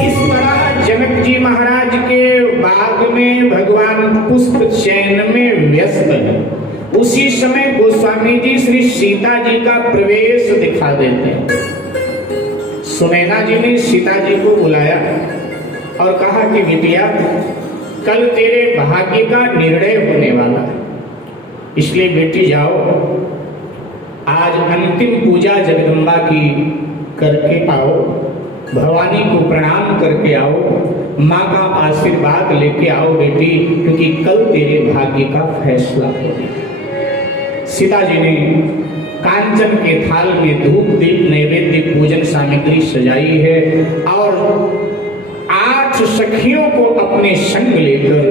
इस तरह जनक जी महाराज के बाग में भगवान पुष्प चयन में व्यस्त है। उसी समय गोस्वामी जी श्री सीता जी का प्रवेश दिखा देते हैं। सुनैना जी ने सीता जी को बुलाया और कहा कि बिटिया, कल तेरे भाग्य का निर्णय होने वाला है, इसलिए बेटी जाओ, आज अंतिम पूजा जगदम्बा की करके आओ, भवानी को प्रणाम करके आओ, माँ का आशीर्वाद लेके आओ बेटी, क्योंकि कल तेरे भाग्य का फैसला होगा। सीता जी ने कांचन के थाल में धूप दीप नैवेद्य पूजन सामग्री सजाई है और 8 सखियों को अपने संग लेकर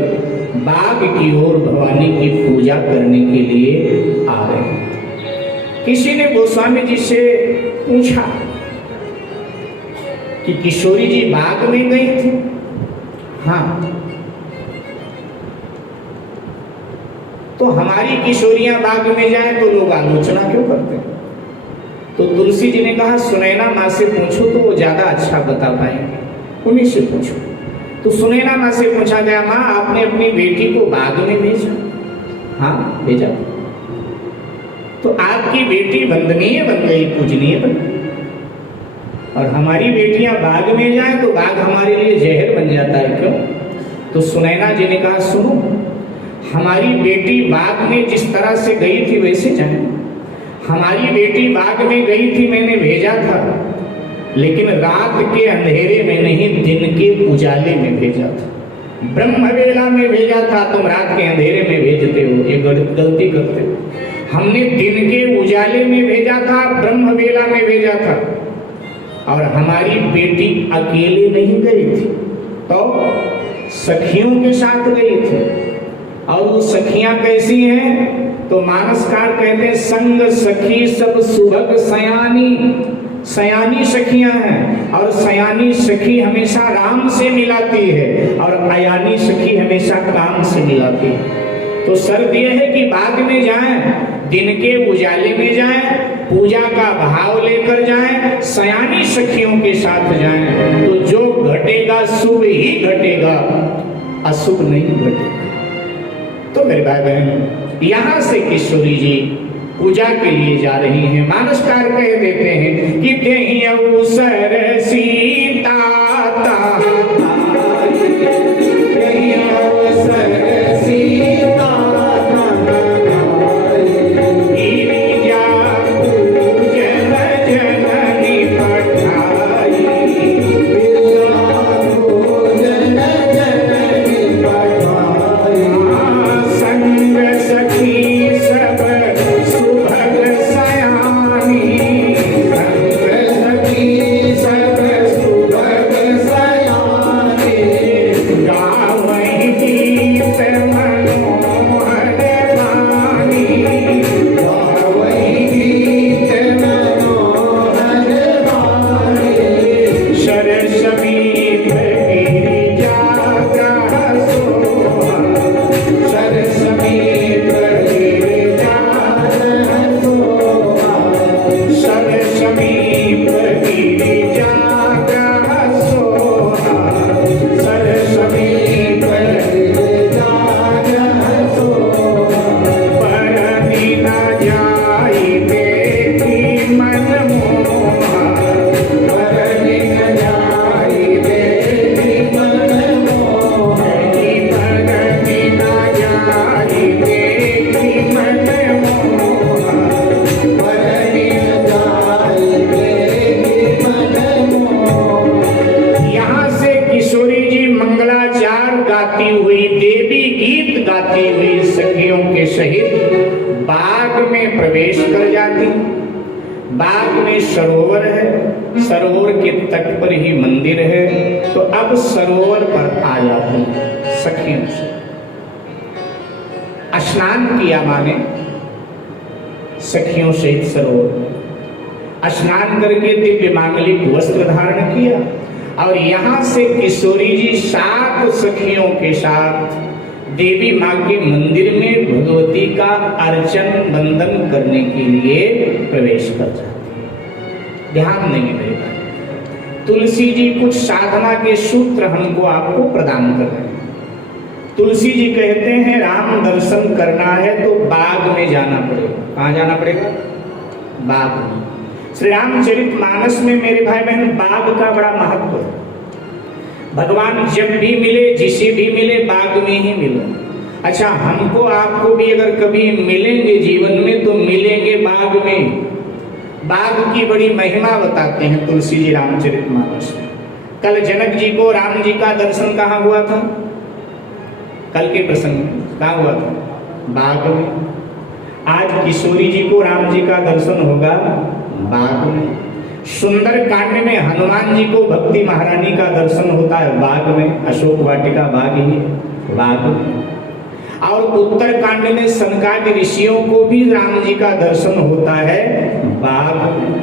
बाग की ओर भवानी की पूजा करने के लिए आ रहे हैं। किसी ने गोस्वामी जी से पूछा कि किशोरी जी बाग में गई थी? हाँ। तो हमारी किशोरियां बाग में जाएं तो लोग आलोचना क्यों करते हैं? तो तुलसी जी ने कहा सुनैना माँ से पूछो तो वो ज्यादा अच्छा बता पाएंगे, उन्हीं से पूछो। तो सुनैना माँ से पूछा गया, माँ आपने अपनी बेटी को बाग में भेजा? हाँ भेजा। तो आपकी बेटी वंदनीय बन गई, पूजनीय बन गई, और हमारी बेटियां बाग में जाएं तो बाग हमारे लिए जहर बन जाता है, क्यों? तो सुनैना जी ने कहा सुनो, हमारी बेटी बाग में जिस तरह से गई थी वैसे जाए। हमारी बेटी बाग में गई थी, मैंने भेजा था, लेकिन रात के अंधेरे में नहीं, दिन के उजाले में भेजा था। ब्रह्म वेला में भेजा था, तुम रात के अंधेरे में भेजते हो, ये गलती करते हो। हमने दिन के उजाले में भेजा था, ब्रह्म वेला में भेजा था, और हमारी बेटी अकेले नहीं गई थी, तो सखियों के साथ गई थी। और वो सखियां कैसी हैं? तो मानसकार कहते हैं संग सखी सब सुभग सयानी। सयानी सखियां हैं, और सयानी सखी हमेशा राम से मिलाती है, और अयानी सखी हमेशा काम से मिलाती है। तो शर्त यह है कि बाग में जाएं, दिन के उजाले में जाएं, पूजा का भाव लेकर जाएं, सयानी सखियों के साथ जाएं, तो जो घटेगा शुभ ही घटेगा, अशुभ नहीं घटेगा। तो मेरे भाई बहन, यहाँ से किशोरी जी पूजा के लिए जा रही हैं। मानसकार कह देते हैं कि देहि अवसर सीता सरोवर है, सरोवर के तट पर ही मंदिर है, तो अब सरोवर पर आ जाती है सखियों से। स्नान किया माने सखियों सहित सरोवर, स्नान करके दिव्य मांगलिक वस्त्र धारण किया, और यहाँ से किशोरी जी 7 सखियों के साथ देवी माँ के मंदिर में भगवती का अर्चन बंदन करने के लिए प्रवेश कर जाते। ध्यान देंगे मेरे भाई। तुलसी जी कुछ साधना के सूत्र हमको आपको प्रदान कर रहे हैं। तुलसी जी कहते हैं राम दर्शन करना है तो बाग में जाना पड़ेगा। कहाँ जाना पड़ेगा? बाग में। श्री रामचरितमानस में मेरे भाई बहन बाग का बड़ा महत्व है। भगवान जब भी मिले, जिसे भी मिले, बाग में ही मिले। अच्छा, हमको आपको भी अगर कभी मिलेंगे जीवन में तो मिलेंगे बाग में। बाग की बड़ी महिमा बताते हैं तुलसी जी रामचरितमानस में। कल जनक जी को राम जी का दर्शन कहाँ हुआ था? कल के प्रसंग में कहाँ हुआ था? बाग में। आज किशोरी जी को राम जी का दर्शन होगा बाग में। सुंदर कांड में हनुमान जी को भक्ति महारानी का दर्शन होता है बाग में। अशोक वाटिका बाग ही है, बाग में। और उत्तर कांड में सनकादि ऋषियों को भी राम जी का दर्शन होता है बाग में।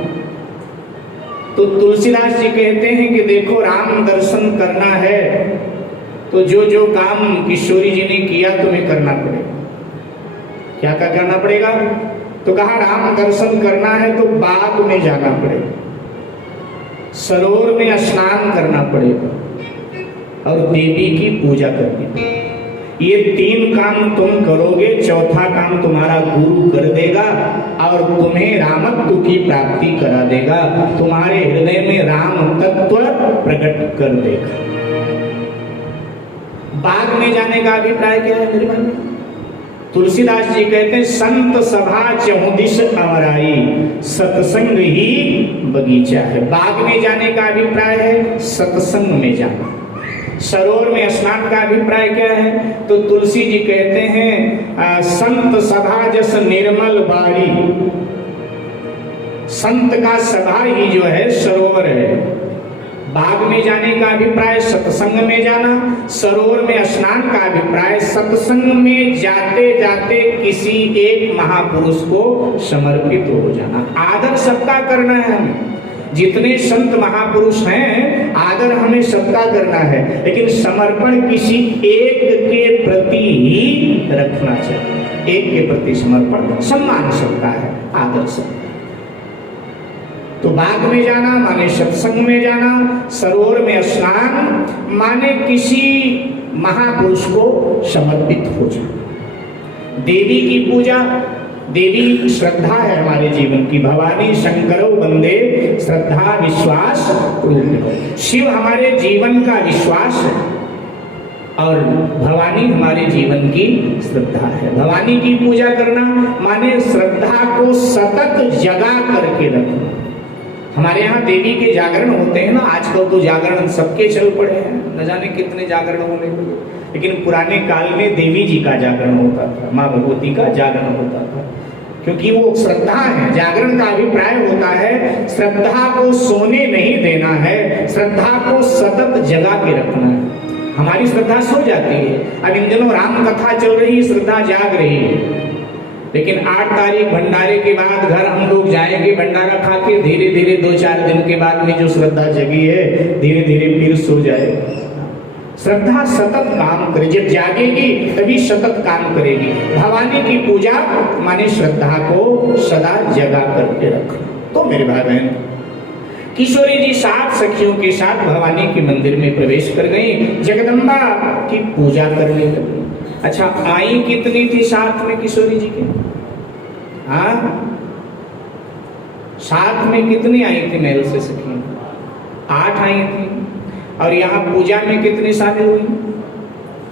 तो तुलसीदास जी कहते हैं कि देखो, राम दर्शन करना है तो जो जो काम किशोरी जी ने किया तुम्हें करना पड़ेगा। क्या क्या करना पड़ेगा? तो कहा राम दर्शन करना है तो बाग में जाना पड़ेगा, सरोवर में स्नान करना पड़ेगा और देवी की पूजा करनी पड़ेगी। ये 3 काम तुम करोगे, चौथा काम तुम्हारा गुरु कर देगा और तुम्हें रामत्व की प्राप्ति करा देगा, तुम्हारे हृदय में राम तत्व प्रकट कर देगा। बाग में जाने का अभिप्राय क्या है मेरे भाई? तुलसीदास जी कहते हैं संत सभा चहुदिश अमराई, सत्संग ही बगीचा है। बाग में जाने का अभिप्राय है सत्संग में जाना। सरोवर में स्नान का अभिप्राय क्या है? तो तुलसी जी कहते हैं संत सभा जस निर्मल बारी। संत का सभा ही जो है सरोवर है। बाग में जाने का अभिप्राय सत्संग में जाना, सरोवर में स्नान का अभिप्राय सत्संग में जाते जाते किसी एक महापुरुष को समर्पित हो जाना। आदर सबका करना है हमें। जितने संत महापुरुष हैं आदर हमें सबका करना है, लेकिन समर्पण किसी एक के प्रति ही रखना चाहिए। एक के प्रति समर्पण, सम्मान सबका है, आदर सबका। तो बाग में जाना माने सत्संग में जाना, सरोवर में स्नान माने किसी महापुरुष को समर्पित हो जाना। देवी की पूजा, देवी श्रद्धा है हमारे जीवन की। भवानी शंकरो वंदे श्रद्धा विश्वास रूप। शिव हमारे जीवन का विश्वास है और भवानी हमारे जीवन की श्रद्धा है। भवानी की पूजा करना माने श्रद्धा को सतत जगा करके रखना। हमारे यहाँ देवी के जागरण होते हैं ना। आजकल तो जागरण सबके चल पड़े हैं, न जाने कितने जागरण होने लगे, लेकिन पुराने काल में देवी जी का जागरण होता था, माँ भगवती का जागरण होता था, क्योंकि वो श्रद्धा है। जागरण का अभिप्राय होता है श्रद्धा को सोने नहीं देना है, श्रद्धा को सतत जगा के रखना है। हमारी श्रद्धा सो जाती है। अब इन दिनों राम कथा चल रही है, श्रद्धा जाग रही है, लेकिन 8 तारीख भंडारे के बाद घर हम लोग जाएंगे भंडारा खा के, धीरे धीरे 2-4 दिन के बाद में जो श्रद्धा जगी है धीरे धीरे फिर सो जाएगा। श्रद्धा सतत काम करे, जब जागेगी तभी सतत काम करेगी। भवानी की पूजा माने श्रद्धा को सदा जगा करके रखना। तो मेरे भाई बहन, किशोरी जी 7 सखियों के साथ भवानी के मंदिर में प्रवेश कर गई, जगदम्बा की पूजा करने लगी। अच्छा, आई कितनी थी साथ में किशोरी जी के? हाँ, साथ में कितनी आई थी महल से सखी? 8 आई थी। और यहाँ पूजा में कितनी शामिल हुई?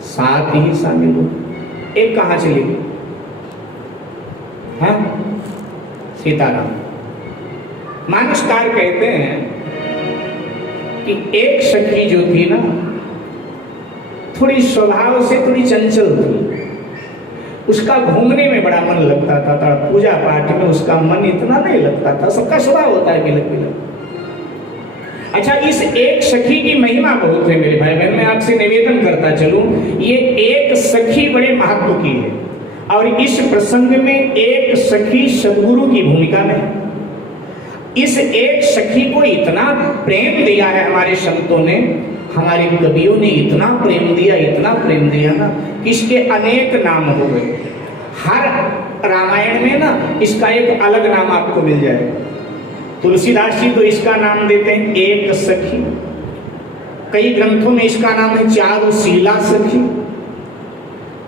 7 ही शामिल हुई। एक कहाँ चली गई? हाँ, सीताराम। मानसकार कहते हैं कि एक सखी जो थी ना, थोड़ी स्वभाव से थोड़ी चंचल थी। उसका घूमने में बड़ा मन लगता था, पूजा पाठ में उसका मन इतना नहीं लगता था। सबका स्वभाव होता है बिलक बिलक। अच्छा, इस एक सखी की महिमा बहुत है मेरे भाई बहन। मैं आपसे निवेदन करता चलूं, ये एक सखी बड़े महत्व की है और इस प्रसंग में एक सखी सदगुरु की भूमिका में। इस एक सखी को इतना प्रेम दिया है हमारे संतों ने, हमारे कवियों ने इतना प्रेम दिया, इतना प्रेम दिया ना कि इसके अनेक नाम हो गए। हर रामायण में ना इसका एक अलग नाम आपको मिल जाएगा। तुलसीदास जी तो इसका नाम देते हैं एक सखी, कई ग्रंथों में इसका नाम है चारुशीला सखी,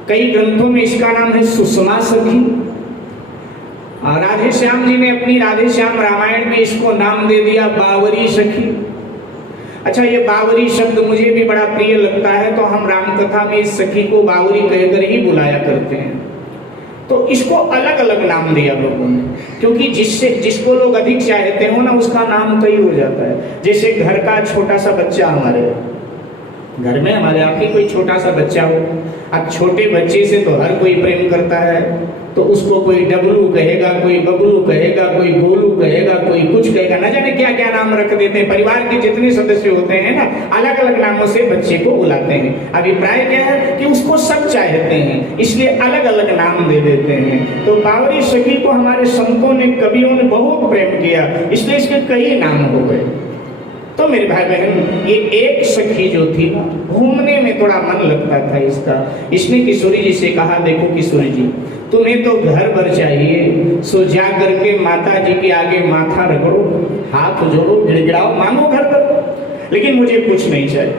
कई ग्रंथों में इसका नाम है सुषमा सखी। और राधे श्याम जी ने अपनी राधे श्याम रामायण में इसको नाम दे दिया बावरी सखी। अच्छा, ये बावरी शब्द मुझे भी बड़ा प्रिय लगता है, तो हम राम कथा में इस सखी को बावरी कहकर ही बुलाया करते हैं। तो इसको अलग अलग नाम दिया लोगों ने, क्योंकि जिसको लोग अधिक चाहते हो ना, उसका नाम कई हो जाता है। जैसे घर का छोटा सा बच्चा, हमारे घर में हमारे आपके कोई छोटा सा बच्चा हो, अब छोटे बच्चे से तो हर कोई प्रेम करता है, तो उसको कोई डबलू कहेगा, कोई बबलू कहेगा, कोई गोलू कहेगा, कोई कुछ कहेगा, न जाने क्या क्या नाम रख देते हैं। परिवार के जितने सदस्य होते हैं ना, अलग अलग नामों से बच्चे को बुलाते हैं। अभिप्राय क्या है कि उसको सब चाहते हैं, इसलिए अलग अलग नाम दे देते हैं। तो बावरी सखी को हमारे संतों ने, कवियों ने बहुत प्रेम किया, इसलिए इसके कई नाम हो गए। तो मेरे भाई बहन, ये एक सखी जो थी ना, घूमने में थोड़ा मन लगता था इसका। इसने किशोरी जी से कहा, देखो किशोरी जी, तुम्हें तो घर भर चाहिए, सो जा करके माता जी के आगे माथा रगड़ो, हाथ जोड़ो, गिड़गिड़ाओ, मांगो घर भर, लेकिन मुझे कुछ नहीं चाहिए।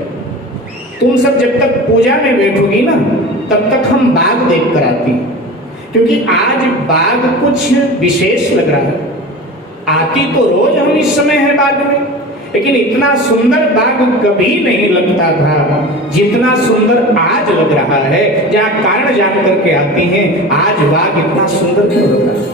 तुम सब जब तक पूजा में बैठोगी ना, तब तक हम बाग देख कर आती हैं, क्योंकि आज बाग कुछ विशेष लग रहा है। आती तो रोज हम इस समय है बाग में, लेकिन इतना सुंदर बाग कभी नहीं लगता था जितना सुंदर आज लग रहा है। जहाँ कारण जान करके आती हैं, आज बाग इतना सुंदर क्यों लग रहा है?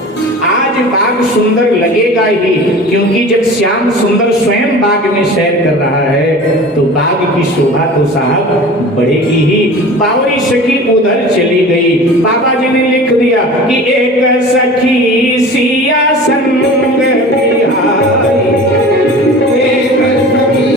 आज बाग सुंदर लगेगा ही, क्योंकि जब श्याम सुंदर स्वयं बाग में सैर कर रहा है, तो बाग की शोभा तो साहब बढ़ेगी ही। बावरी सखी उधर चली गई। बाबा जी ने लिख दिया कि एक सखी सिया